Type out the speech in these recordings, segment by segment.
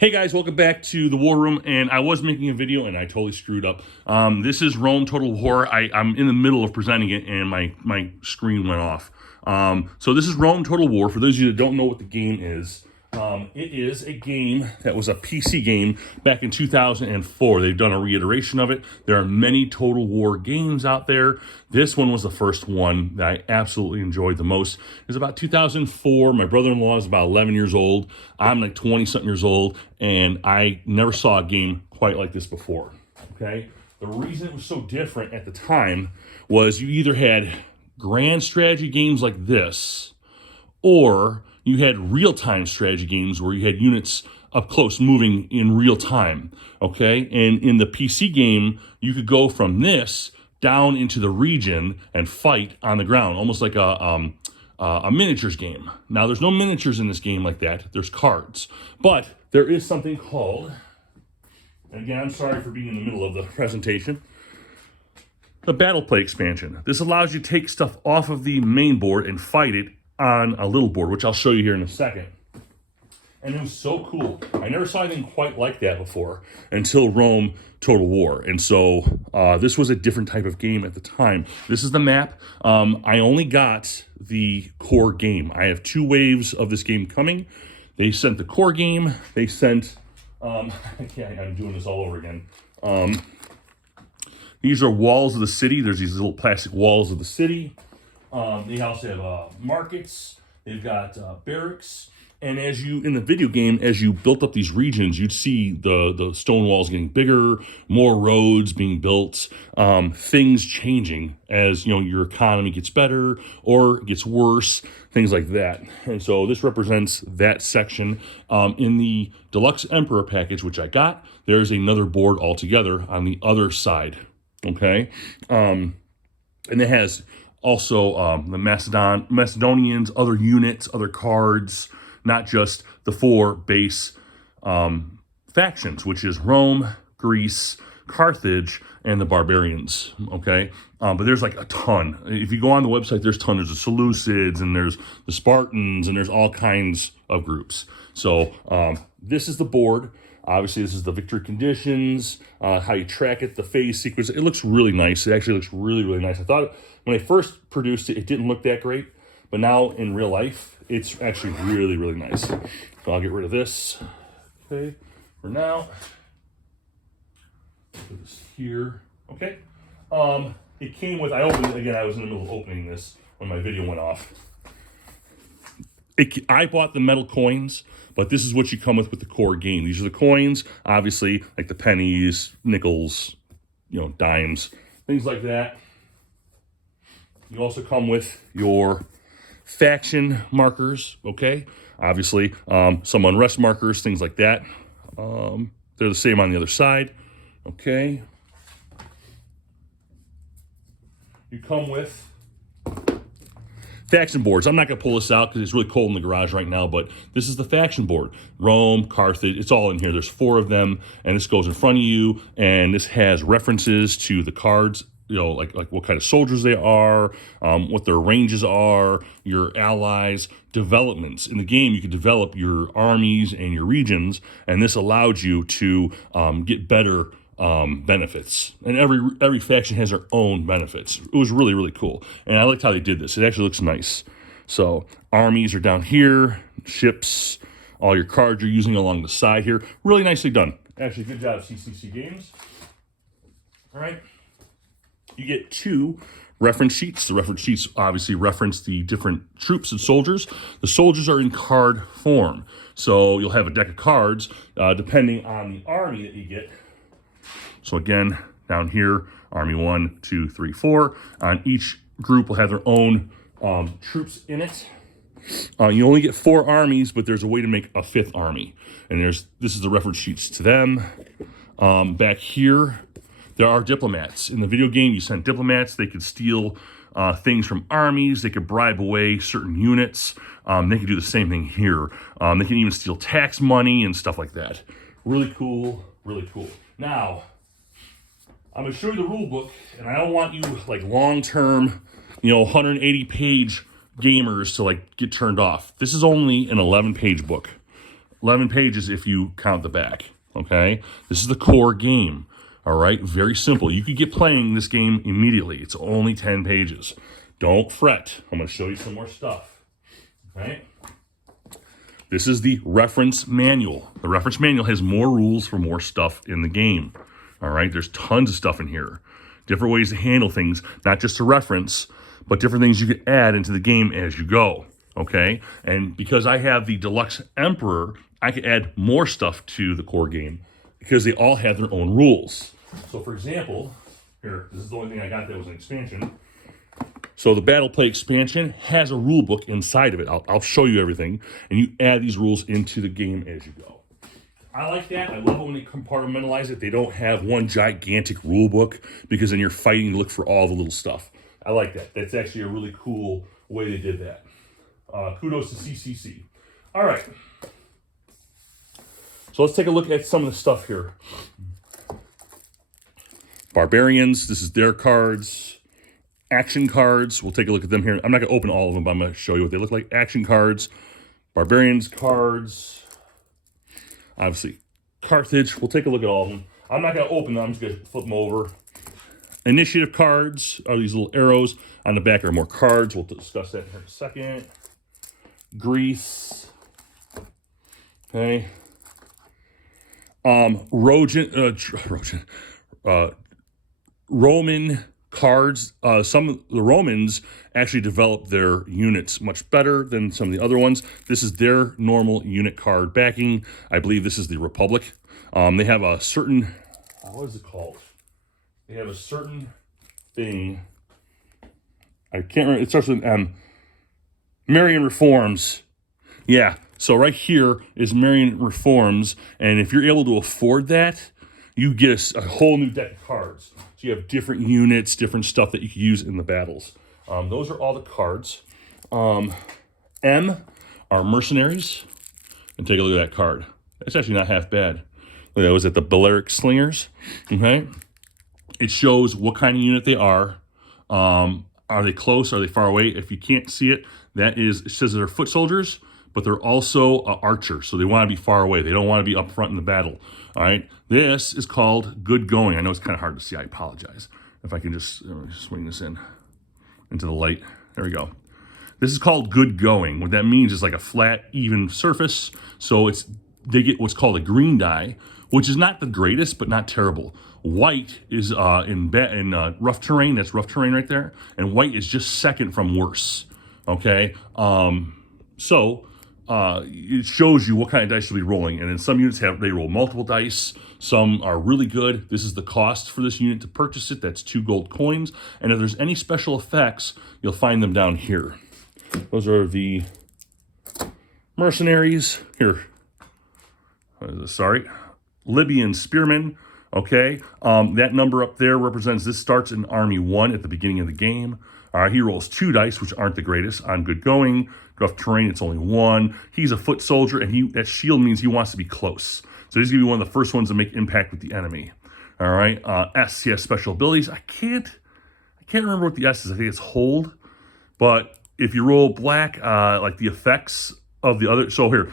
Hey guys, welcome back to the War Room, and I was making a video and I totally screwed up. This is Rome Total War. I'm in the middle of presenting it and my screen went off. So this is Rome Total War. For those of you that don't know what the game is, it is a game that was a PC game back in 2004. They've done a reiteration of it. There are many Total War games out there. This one was the first one that I absolutely enjoyed the most. It was about 2004. My brother-in-law is about 11 years old. I'm like 20-something years old, and I never saw a game quite like this before, okay? The reason it was so different at the time was you either had grand strategy games like this, or you had real-time strategy games where you had units up close moving in real time, okay? And in the PC game, you could go from this down into the region and fight on the ground, almost like a miniatures game. Now, there's no miniatures in this game like that. There's cards. But there is something called, and again, I'm sorry for being in the middle of the presentation, the Battle Play expansion. This allows you to take stuff off of the main board and fight it on a little board, which I'll show you here in a second. And it was so cool. I never saw anything quite like that before until Rome Total War. And so this was a different type of game at the time. This is the map. I only got the core game. I have 2 waves of this game coming. They sent the core game. They sent, I'm doing this all over again. These are walls of the city. There's these little plastic walls of the city. They also have markets. They've got barracks. And as you, in the video game, as you built up these regions, you'd see the stone walls getting bigger, more roads being built, things changing as, you know, your economy gets better or gets worse, things like that. And so this represents that section. In the Deluxe Emperor package, which I got, there's another board altogether on the other side, okay? And it has also the Macedonians, other units, other cards, not just the 4 base factions, which is Rome, Greece, Carthage, and the barbarians, okay? But there's like a ton. If you go on the website, there's tons. There's the Seleucids, and there's the Spartans, and there's all kinds of groups. So this is the board. Obviously, this is the victory conditions, how you track it, the phase sequence. It looks really nice. It actually looks really, really nice. I thought when I first produced it, it didn't look that great. But now in real life, it's actually really, really nice. So I'll get rid of this, okay, for now. Put this here, okay. It came with, I opened it, again, I was in the middle of opening this when my video went off. I bought the metal coins, but this is what you come with the core game. These are the coins, obviously, like the pennies, nickels, you know, dimes, things like that. You also come with your faction markers, okay? Obviously, some unrest markers, things like that. They're the same on the other side, okay? You come with faction boards. I'm not going to pull this out because it's really cold in the garage right now, but this is the faction board. Rome, Carthage, it's all in here. There's 4 of them, and this goes in front of you, and this has references to the cards, you know, like what kind of soldiers they are, what their ranges are, your allies, developments. In the game, you can develop your armies and your regions, and this allowed you to get better benefits. And every faction has their own benefits. It was really, really cool. And I liked how they did this. It actually looks nice. So armies are down here, ships, all your cards you're using along the side here. Really nicely done. Actually, good job, CCC Games. All right. You get 2 reference sheets. The reference sheets obviously reference the different troops and soldiers. The soldiers are in card form. So you'll have a deck of cards depending on the army that you get. So again, down here, Army 1, 2, 3, 4. Each group will have their own troops in it. You only get 4 armies, but there's a way to make a 5th army. And this is the reference sheets to them. Back here, there are diplomats. In the video game, you sent diplomats. They could steal things from armies. They could bribe away certain units. They could do the same thing here. They can even steal tax money and stuff like that. Really cool, really cool. Now, I'm going to show you the rule book, and I don't want you, like, long-term, you know, 180-page gamers to, like, get turned off. This is only an 11-page book. 11 pages if you count the back, okay? This is the core game, all right? Very simple. You could get playing this game immediately. It's only 10 pages. Don't fret. I'm going to show you some more stuff, okay? This is the reference manual. The reference manual has more rules for more stuff in the game, all right? There's tons of stuff in here. Different ways to handle things, not just to reference, but different things you could add into the game as you go, okay? And because I have the Deluxe Emperor, I can add more stuff to the core game because they all have their own rules. So for example, here, this is the only thing I got that was an expansion. So the Battle Play expansion has a rule book inside of it. I'll show you everything, and you add these rules into the game as you go. I like that. I love it when they compartmentalize it. They don't have one gigantic rule book because then you're fighting to look for all the little stuff. I like that. That's actually a really cool way they did that. Kudos to CCC. All right. So let's take a look at some of the stuff here. Barbarians, this is their cards. Action cards, we'll take a look at them here. I'm not going to open all of them, but I'm going to show you what they look like. Action cards, Barbarians cards, obviously Carthage. We'll take a look at all of them. I'm not going to open them, I'm just going to flip them over. Initiative cards are these little arrows. On the back are more cards. We'll discuss that in a second. Greece. Okay. Roman cards. Some of the Romans actually developed their units much better than some of the other ones. This is their normal unit card backing. I believe this is the Republic. They have a certain, what is it called? They have a certain thing. I can't remember. It starts with M. Marian Reforms. Yeah. So right here is Marian Reforms. And if you're able to afford that, you get a whole new deck of cards. So you have different units, different stuff that you can use in the battles. Those are all the cards. M are mercenaries. And take a look at that card. That's actually not half bad. Look, that was at the Balearic Slingers. Okay. It shows what kind of unit they are. Are they close? Are they far away? If you can't see it, it says they're foot soldiers, but they're also archers. So they want to be far away. They don't want to be up front in the battle. All right. This is called Good Going. I know it's kind of hard to see. I apologize. If I can just swing this into the light. There we go. This is called Good Going. What that means is like a flat, even surface. So they get what's called a green die, which is not the greatest, but not terrible. White is in rough terrain. That's rough terrain right there. And white is just second from worse. Okay. It shows you what kind of dice you'll be rolling. And then some units they roll multiple dice. Some are really good. This is the cost for this unit to purchase it. That's 2 gold coins. And if there's any special effects, you'll find them down here. Those are the mercenaries. Here. Sorry. Libyan spearmen. Okay. That number up there represents, this starts in Army 1 at the beginning of the game. He rolls 2 dice, which aren't the greatest. On Good Going, rough terrain, it's only 1. He's a foot soldier, and that shield means he wants to be close. So he's going to be one of the first ones to make impact with the enemy. All right. S, he has special abilities. I can't remember what the S is. I think it's hold. But if you roll black, like the effects of the other. So here,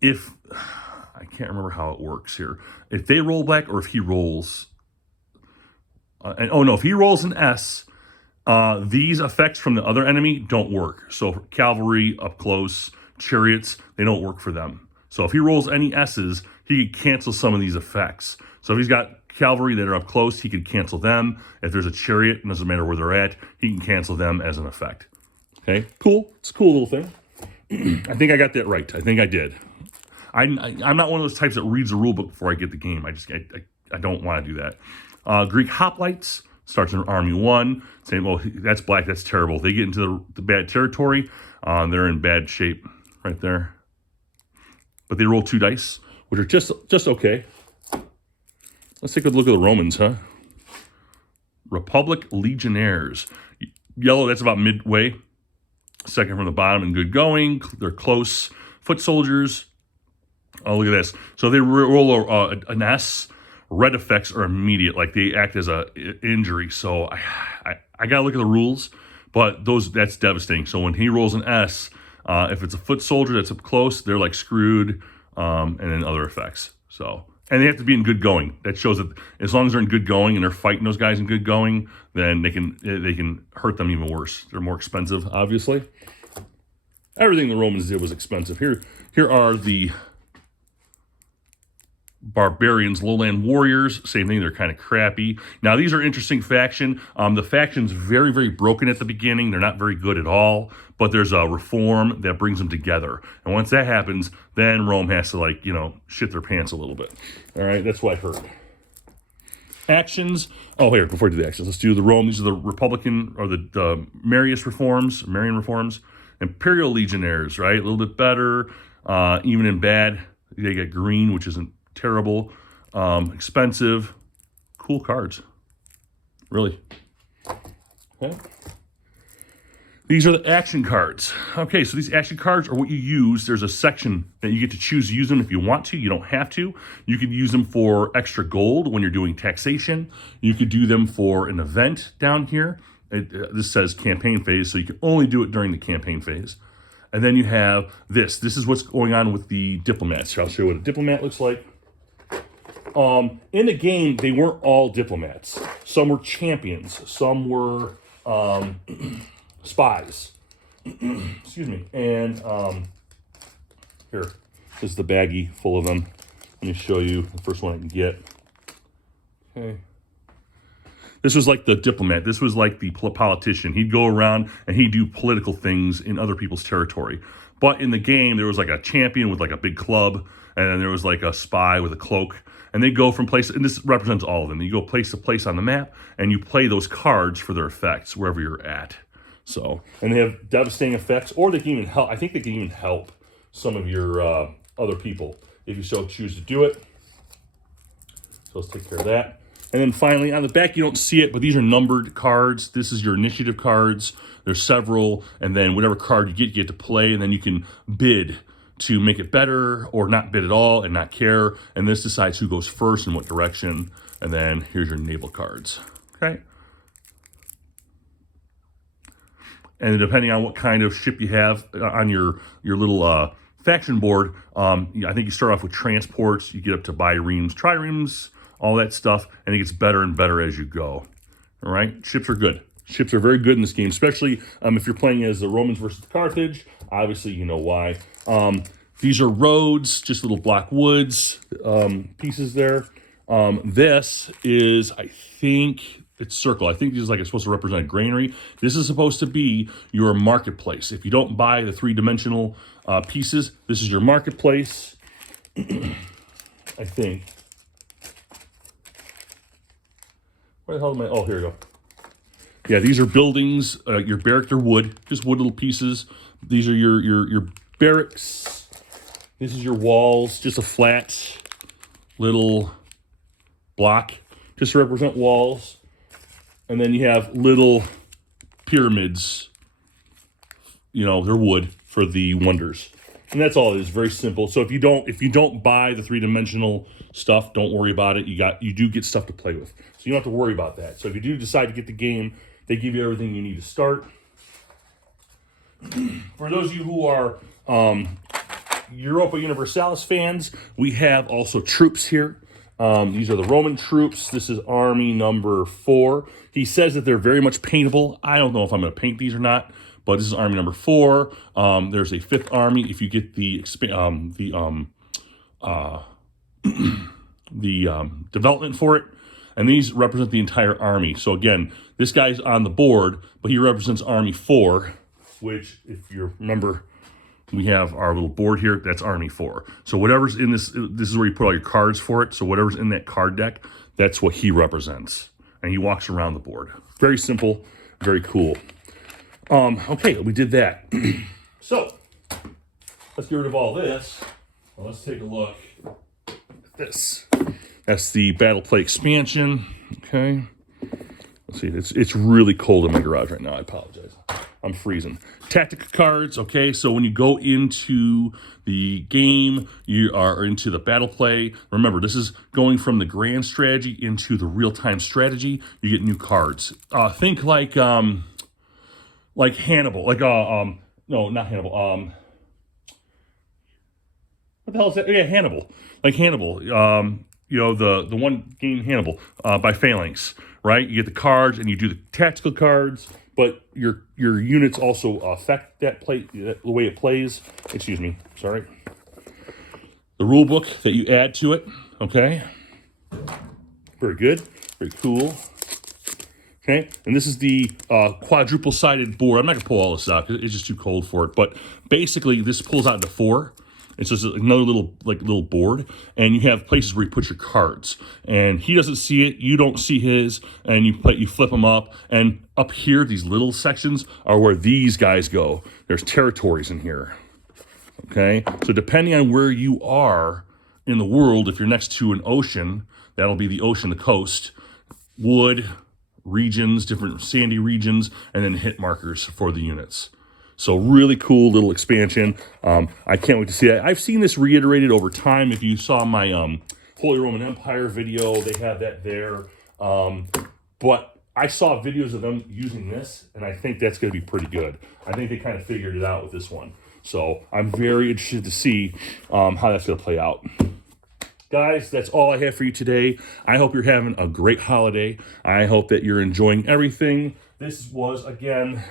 if I can't remember how it works here. If they roll black or if he rolls, if he rolls an S, these effects from the other enemy don't work. So cavalry, up close, chariots, they don't work for them. So if he rolls any S's, he can cancel some of these effects. So if he's got cavalry that are up close, he could cancel them. If there's a chariot, it doesn't matter where they're at, he can cancel them as an effect. Okay, cool. It's a cool little thing. I think I got that right. I think I did. I'm not one of those types that reads the rule book before I get the game. I don't want to do that. Greek hoplites starts in Army 1. Saying, well, that's black, that's terrible. They get into the bad territory. They're in bad shape right there. But they roll 2 dice, which are just okay. Let's take a look at the Romans, huh? Republic Legionnaires. Yellow, that's about midway. Second from the bottom and Good Going. They're close. Foot soldiers. Oh, look at this. So they roll an S. Red effects are immediate. Like they act as a injury. So I got to look at the rules. But that's devastating. So when he rolls an S, If it's a foot soldier that's up close, they're like screwed, and then other effects. So, and they have to be in good going. That shows that as long as they're in good going and they're fighting those guys in good going, then they can hurt them even worse. They're more expensive, obviously. Everything the Romans did was expensive. Here are the barbarians, lowland warriors. Same thing, they're kind of crappy. Now, these are interesting faction. The faction's very, very broken at the beginning. They're not very good at all, but there's a reform that brings them together. And once that happens, then Rome has to, like, shit their pants a little bit. All right, that's what I heard. Actions. Oh, here, before I do the actions, let's do the Rome. These are the Republican, or the Marian reforms. Imperial legionnaires, right? A little bit better, even in bad. They get green, which isn't terrible. Expensive. Cool cards. Really. Okay. These are the action cards. Okay, so these action cards are what you use. There's a section that you get to choose to use them if you want to. You don't have to. You can use them for extra gold when you're doing taxation. You could do them for an event down here. This says campaign phase, so you can only do it during the campaign phase. And then you have this. This is what's going on with the diplomats. Here, I'll show you what a diplomat looks like. In the game, they weren't all diplomats. Some were champions. Some were spies. Excuse me. And here, this is the baggie full of them. Let me show you the first one I can get. Okay. This was like the diplomat. This was like the politician. He'd go around and he'd do political things in other people's territory. But in the game, there was like a champion with like a big club, and then there was like a spy with a cloak. And they go from place, and this represents all of them. You go place to place on the map, and you play those cards for their effects wherever you're at. So, and they have devastating effects, or they can even help. I think they can even help some of your other people if you so choose to do it. So let's take care of that. And then finally, on the back, you don't see it, but these are numbered cards. This is your initiative cards. There's several, and then whatever card you get to play, and then you can bid to make it better or not bid at all and not care. And this decides who goes first and what direction. And then here's your naval cards. Okay. And depending on what kind of ship you have on your little faction board, I think you start off with transports. You get up to biremes, triremes, all that stuff, and it gets better and better as you go. All right, ships are good. Ships are very good in this game, especially if you're playing as the Romans versus Carthage. Obviously, you know why. These are roads, just little block woods pieces there. This is, I think, it's circle. I think this is like it's supposed to represent a granary. This is supposed to be your marketplace. If you don't buy the three-dimensional pieces, this is your marketplace. I think. Where the hell am I? Oh, here we go. Yeah, these are buildings. Your barrack are wood, just wood little pieces. These are your barracks. This is your walls, just a flat little block, just to represent walls. And then you have little pyramids. They're wood for the wonders. And that's all it is, very simple. So if you don't buy the three-dimensional stuff, don't worry about it. You do get stuff to play with. So you don't have to worry about that. So if you do decide to get the game, they give you everything you need to start. For those of you who are Europa Universalis fans, we have also troops here. These are the Roman troops. This is army number 4. He says that they're very much paintable. I don't know if I'm going to paint these or not, but this is army number 4. There's a 5th army if you get the development for it. And these represent the entire army. So again, this guy's on the board, but he represents army 4, which, if you remember, we have our little board here. That's army 4. So whatever's in this is where you put all your cards for it. So whatever's in that card deck, that's what he represents. And he walks around the board. Very simple, very cool. Okay, we did that. So let's get rid of all this. Well, let's take a look at this. That's the Battle Play expansion. Okay. Let's see. It's really cold in my garage right now. I apologize. I'm freezing. Tactic cards. Okay. So when you go into the game, you are into the Battle Play. Remember, this is going from the grand strategy into the real-time strategy. You get new cards. Think like Hannibal, no, not Hannibal. What the hell is that? Yeah, Hannibal. Like Hannibal. You know, the one game Hannibal by Phalanx, right? You get the cards and you do the tactical cards, but your units also affect that play, the way it plays. Excuse me, sorry. The rule book that you add to it, okay? Very good, very cool. Okay, and this is the quadruple-sided board. I'm not gonna pull all this out because it's just too cold for it. But basically, this pulls out into 4. It's just another little board, and you have places where you put your cards. And he doesn't see it, you don't see his, and you flip them up. And up here, these little sections are where these guys go. There's territories in here. Okay, so depending on where you are in the world, if you're next to an ocean, that'll be the ocean, the coast, wood, regions, different sandy regions, and then hit markers for the units. So really cool little expansion. I can't wait to see that. I've seen this reiterated over time. If you saw my Holy Roman Empire video, they have that there. But I saw videos of them using this, and I think that's going to be pretty good. I think they kind of figured it out with this one. So I'm very interested to see how that's going to play out. Guys, that's all I have for you today. I hope you're having a great holiday. I hope that you're enjoying everything. This was, again,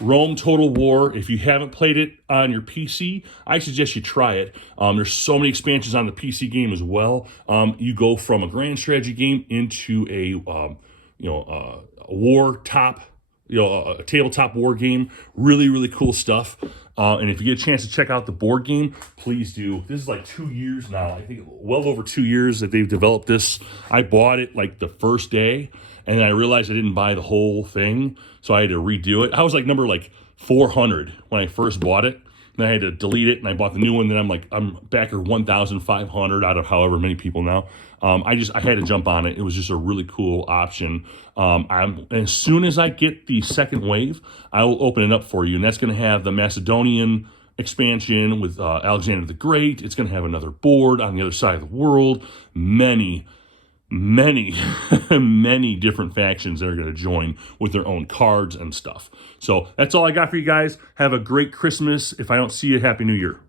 Rome Total War. If you haven't played it on your PC, I suggest you try it. There's so many expansions on the PC game as well. You go from a grand strategy game into a war top, a tabletop war game. Really, really cool stuff. And if you get a chance to check out the board game, please do. This is like 2 years now. I think well over 2 years that they've developed this. I bought it like the first day, and then I realized I didn't buy the whole thing, so I had to redo it. I was like number 400 when I first bought it. Then I had to delete it, and I bought the new one. Then I'm backer 1,500 out of however many people now. I had to jump on it. It was just a really cool option. As soon as I get the second wave, I will open it up for you, and that's going to have the Macedonian expansion with Alexander the Great. It's going to have another board on the other side of the world. Many different factions that are going to join with their own cards and stuff. So that's all I got for you guys. Have a great Christmas. If I don't see you, Happy New Year.